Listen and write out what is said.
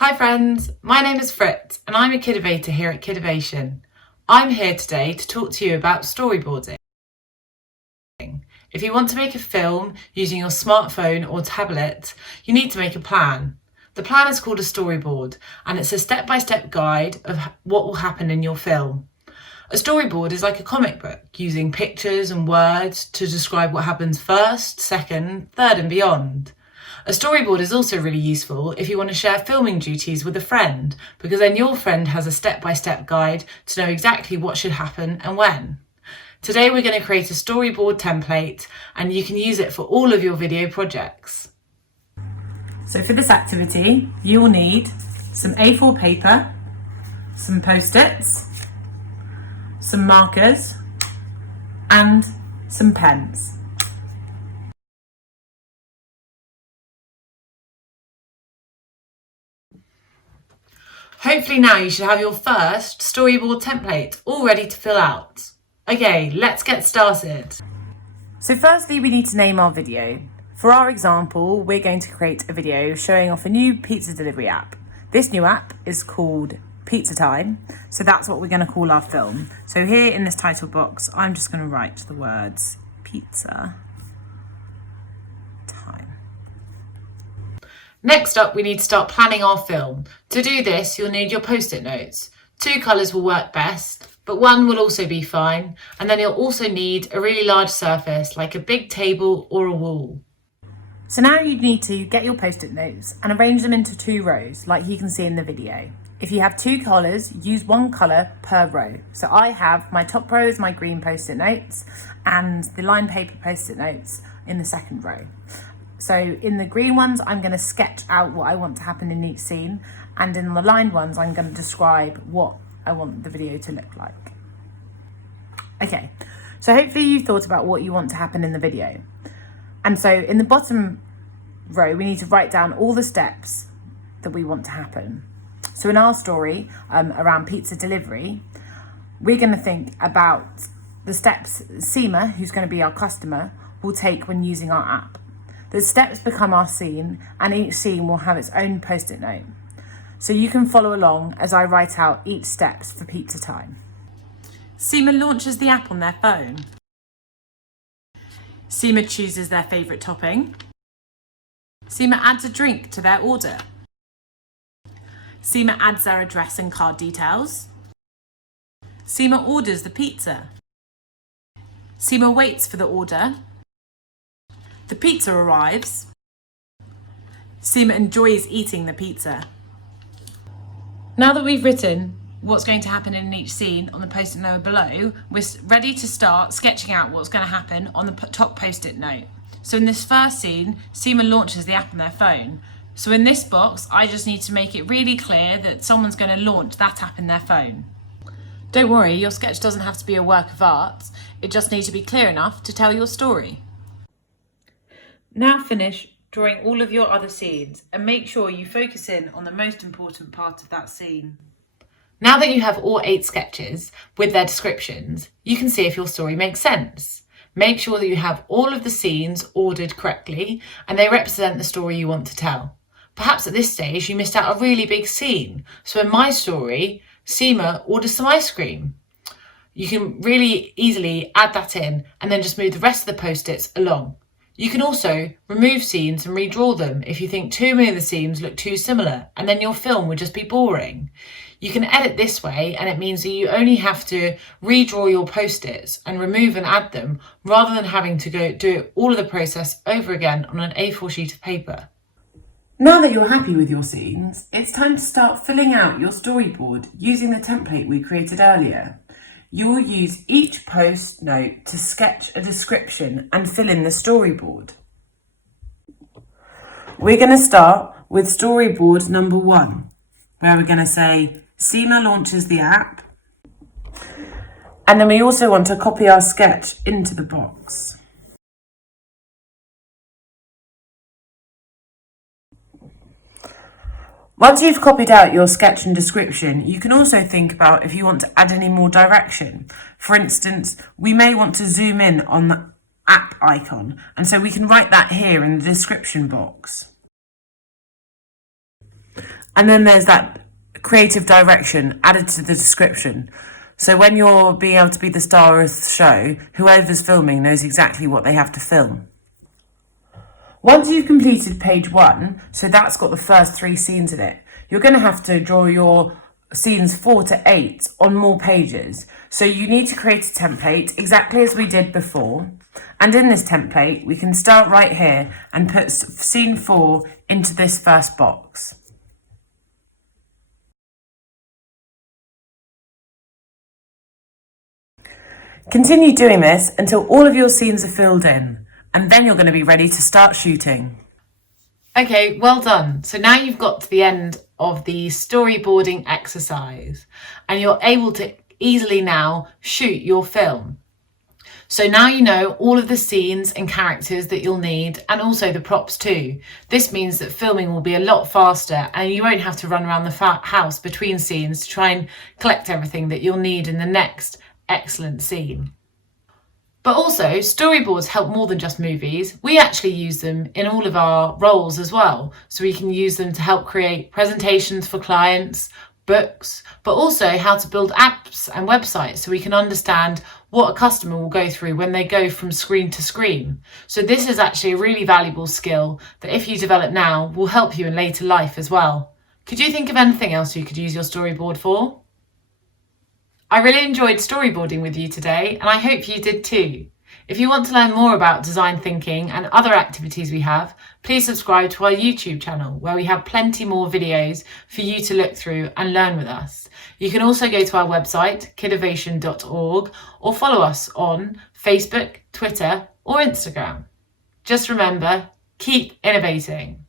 Hi friends, my name is Fritz and I'm a Kidovator here at Kidovation. I'm here today to talk to you about storyboarding. If you want to make a film using your smartphone or tablet, you need to make a plan. The plan is called a storyboard and it's a step-by-step guide of what will happen in your film. A storyboard is like a comic book, using pictures and words to describe what happens first, second, third and beyond. A storyboard is also really useful if you want to share filming duties with a friend, because then your friend has a step-by-step guide to know exactly what should happen and when. Today we're going to create a storyboard template and you can use it for all of your video projects. So for this activity, you will need some A4 paper, some Post-its, some markers and some pens. Hopefully now you should have your first storyboard template all ready to fill out. Okay, let's get started. So firstly, we need to name our video. For our example, we're going to create a video showing off a new pizza delivery app. This new app is called Pizza Time, so that's what we're going to call our film. So here in this title box, I'm just going to write the words Pizza Time. Next up, we need to start planning our film. To do this, you'll need your Postit Notes. 2 colours will work best, but 1 will also be fine. And then you'll also need a really large surface, like a big table or a wall. So now you need to get your Postit Notes and arrange them into 2 rows, like you can see in the video. If you have 2 colours, use 1 colour per row. So I have my top row is my green Postit Notes and the lined paper Postit Notes in the second row. So in the green ones, I'm going to sketch out what I want to happen in each scene. And in the lined ones, I'm going to describe what I want the video to look like. Okay, so hopefully you've thought about what you want to happen in the video. And so in the bottom row, we need to write down all the steps that we want to happen. So in our story around pizza delivery, we're going to think about the steps Seema, who's going to be our customer, will take when using our app. The steps become our scene and each scene will have its own Post-it note. So you can follow along as I write out each steps for Pizza Time. Seema launches the app on their phone. Seema chooses their favourite topping. Seema adds a drink to their order. Seema adds their address and card details. Seema orders the pizza. Seema waits for the order. The pizza arrives. Seema enjoys eating the pizza. Now that we've written what's going to happen in each scene on the Post-it note below, we're ready to start sketching out what's going to happen on the top Post-it note. So in this first scene, Seema launches the app on their phone. So in this box, I just need to make it really clear that someone's going to launch that app in their phone. Don't worry, your sketch doesn't have to be a work of art. It just needs to be clear enough to tell your story. Now finish drawing all of your other scenes and make sure you focus in on the most important part of that scene. Now that you have all 8 sketches with their descriptions, you can see if your story makes sense. Make sure that you have all of the scenes ordered correctly and they represent the story you want to tell. Perhaps at this stage you missed out a really big scene. So in my story, Seema orders some ice cream. You can really easily add that in and then just move the rest of the Post-its along. You can also remove scenes and redraw them if you think too many of the scenes look too similar and then your film would just be boring. You can edit this way and it means that you only have to redraw your Post-its and remove and add them rather than having to go do all of the process over again on an A4 sheet of paper. Now that you're happy with your scenes, it's time to start filling out your storyboard using the template we created earlier. You'll use each post note to sketch a description and fill in the storyboard. We're going to start with storyboard number 1, where we're going to say Seema launches the app. And then we also want to copy our sketch into the box. Once you've copied out your sketch and description, you can also think about if you want to add any more direction. For instance, we may want to zoom in on the app icon, and so we can write that here in the description box. And then there's that creative direction added to the description. So when you're being able to be the star of the show, whoever's filming knows exactly what they have to film. Once you've completed page 1, so that's got the first 3 scenes in it, you're going to have to draw your scenes 4 to 8 on more pages. So you need to create a template exactly as we did before. And in this template, we can start right here and put scene 4 into this first box. Continue doing this until all of your scenes are filled in, and then you're going to be ready to start shooting. Okay, well done. So now you've got to the end of the storyboarding exercise and you're able to easily now shoot your film. So now you know all of the scenes and characters that you'll need, and also the props too. This means that filming will be a lot faster and you won't have to run around the house between scenes to try and collect everything that you'll need in the next excellent scene. But also, storyboards help more than just movies. We actually use them in all of our roles as well. So we can use them to help create presentations for clients, books, but also how to build apps and websites so we can understand what a customer will go through when they go from screen to screen. So this is actually a really valuable skill that if you develop now will help you in later life as well. Could you think of anything else you could use your storyboard for? I really enjoyed storyboarding with you today, and I hope you did too. If you want to learn more about design thinking and other activities we have, please subscribe to our YouTube channel where we have plenty more videos for you to look through and learn with us. You can also go to our website, kidovation.org, or follow us on Facebook, Twitter, or Instagram. Just remember, keep innovating.